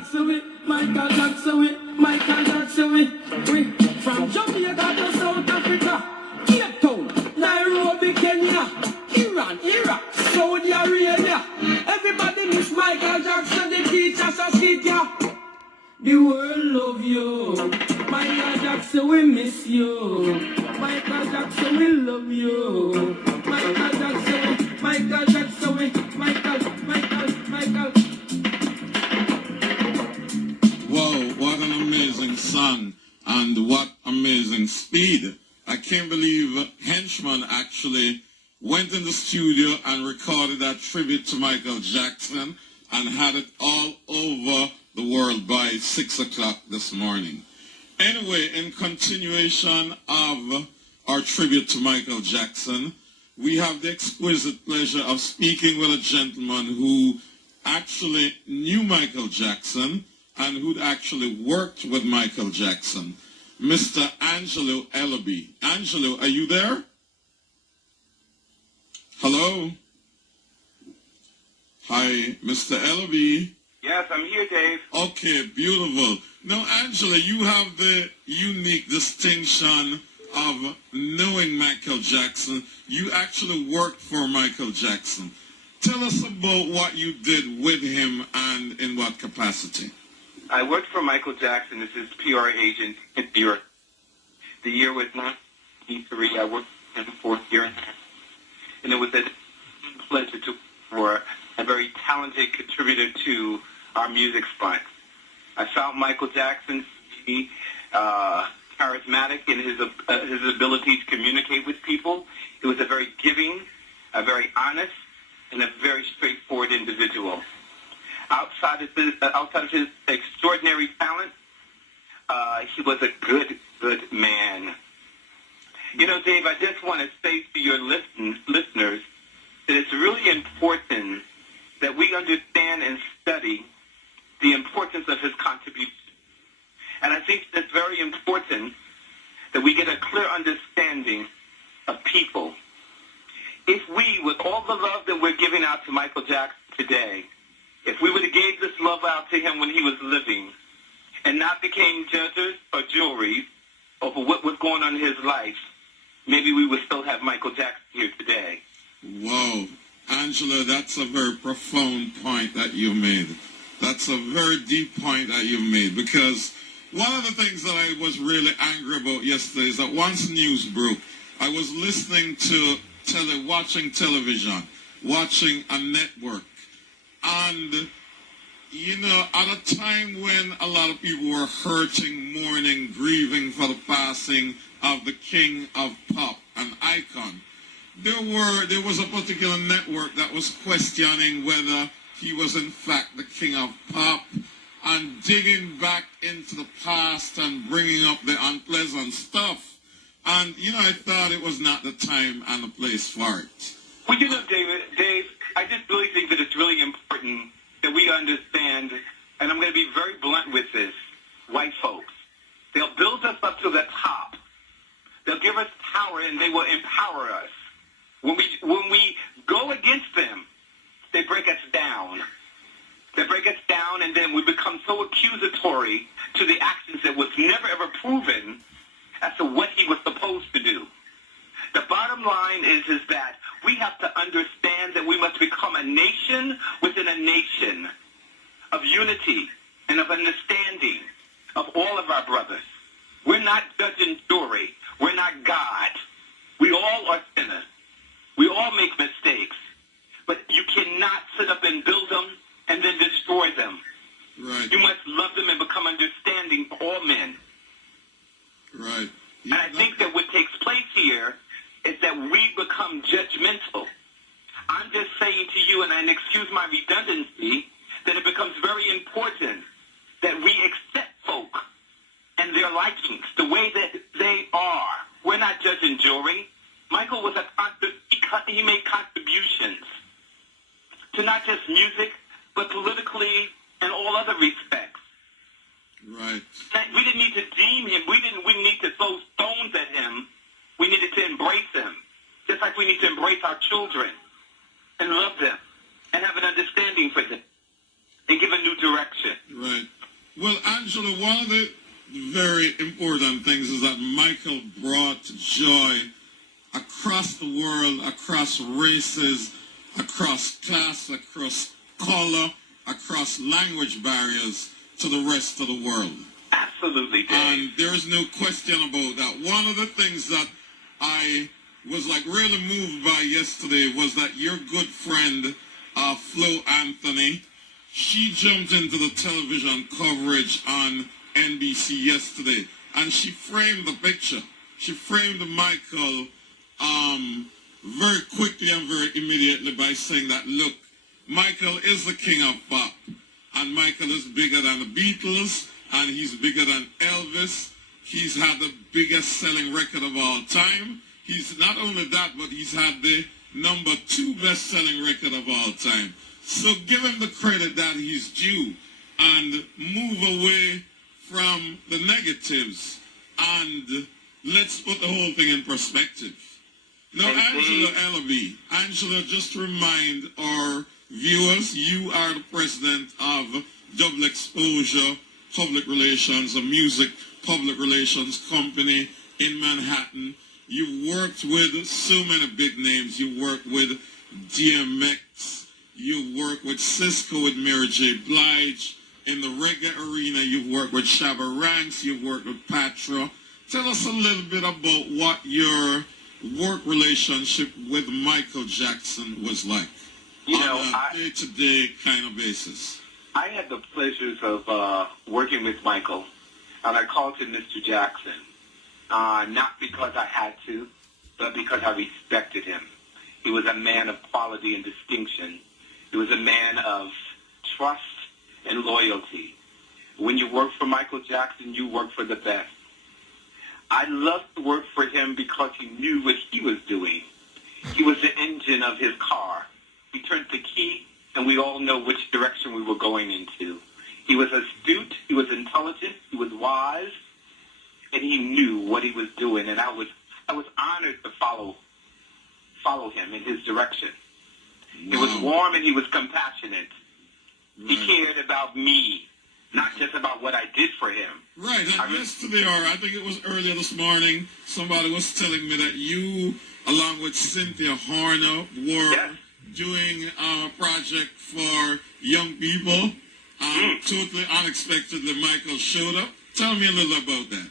Jackson, Michael Jackson, we from Jamaica to South Africa, Cape Town, Nairobi, Kenya, Iran, Iraq, Saudi Arabia. Everybody miss Michael Jackson, the teacher so sweet ya. The world love you, Michael Jackson, we miss you. Michael Jackson, we love you. Michael Jackson, Michael Jackson, Michael. Wow, what an amazing song and what amazing speed. I can't believe Henchman actually went in the studio and recorded that tribute to Michael Jackson and had it all over the world by 6 o'clock this morning. Anyway, in continuation of our tribute to Michael Jackson, we have the exquisite pleasure of speaking with a gentleman who actually knew Michael Jackson and who actually worked with Michael Jackson, Mr. Angelo Ellaby. Angelo, are you there? Hello? Hi, Mr. Ellaby. Yes, I'm here, Dave. Okay, beautiful. Now, Angela, you have the unique distinction of knowing Michael Jackson. You actually worked for Michael Jackson. Tell us about what you did with him and in what capacity. I worked for Michael Jackson as his PR agent in New York. The year was 1983. I worked for him for a year and a half. And it was a pleasure to work for a very talented contributor to our music spot. I found Michael Jackson to be charismatic in his ability to communicate with people. He was a very giving, a very honest, and a very straightforward individual. Outside of his extraordinary talent, he was a good man. You know, Dave, I just want to say to your listeners that it's really important that we understand and study the importance of his contribution. And I think it's very important that we get a clear understanding of people. If we, with all the love that we're giving out to Michael Jackson today, if we would have gave this love out to him when he was living and not became judges or juries over what was going on in his life, maybe we would still have Michael Jackson here today. Wow. Angela, that's a very profound point that you made. That's a very deep point that you made, because one of the things that I was really angry about yesterday is that once news broke, I was listening to watching television, watching a network, and, you know, at a time when a lot of people were hurting, mourning, grieving for the passing of the king of pop, an icon, there was a particular network that was questioning whether he was in fact the king of pop and digging back into the past and bringing up the unpleasant stuff. And, you know, I thought it was not the time and the place for it. Well, you know, Dave, I just really think that it's really important that we understand, and I'm going to be very blunt with this, white folks. They'll build us up to the top. They'll give us power, and they will empower us. When we go against them, they break us down. They break us down, and then we become so accusatory to the actions that was never ever proven as to what he was supposed to do. The bottom line is that we have to understand that we must become a nation within a nation of unity and of understanding of all of our brothers. We're not judge and jury. We're not God. We all are sinners. We all make mistakes. But you cannot sit up and build them and then destroy them. Right. You must love them and become understanding for all men. Right. And I think that what takes place here is that we become judgmental. I'm just saying to you, and excuse my redundancy, that it becomes very important that we accept folk and their likings the way that they are. We're not judge and jury. Michael was he made contributions to not just music, but politically and all other respects. Right. We didn't need to deem him. We didn't need to throw stones at him. We needed to embrace him, just like we need to embrace our children and love them and have an understanding for them and give a new direction. Right. Well, Angela, one of the very important things is that Michael brought joy across the world, across races, across class, across color, across language barriers to the rest of the world. Absolutely, Dave. And there is no question about that. One of the things that I was like really moved by yesterday was that your good friend, Flo Anthony, she jumped into the television coverage on NBC yesterday, and she framed the picture. She framed Michael very quickly and very immediately by saying that, look, Michael is the king of pop, and Michael is bigger than the Beatles, and he's bigger than Elvis. He's had the biggest selling record of all time. He's not only that, but he's had the number 2 best-selling record of all time. So give him the credit that he's due and move away from the negatives and let's put the whole thing in perspective. Now, Angela Ellaby, Angela, just to remind our viewers, you are the president of Double Exposure Public Relations, a music public relations company in Manhattan. You've worked with so many big names. You worked with DMX. You've worked with Cisco, with Mary J. Blige. In the reggae arena, you've worked with Shabba Ranks. You've worked with Patra. Tell us a little bit about what your work relationship with Michael Jackson was like on a day-to-day kind of basis. I had the pleasures of working with Michael, and I called him Mr. Jackson. Not because I had to, but because I respected him. He was a man of quality and distinction. He was a man of trust and loyalty. When you work for Michael Jackson, you work for the best. I loved to work for him because he knew what he was doing. He was the engine of his car. He turned the key, and we all know which direction we were going into. He was astute, he was intelligent, he was wise, and he knew what he was doing, and I was honored to follow him in his direction. He was warm and he was compassionate. He cared about me, not just about what I did for him. Right, and yesterday, or I think it was earlier this morning, somebody was telling me that you, along with Cynthia Horner, were doing a project for young people. Totally unexpectedly, Michael showed up. Tell me a little about that.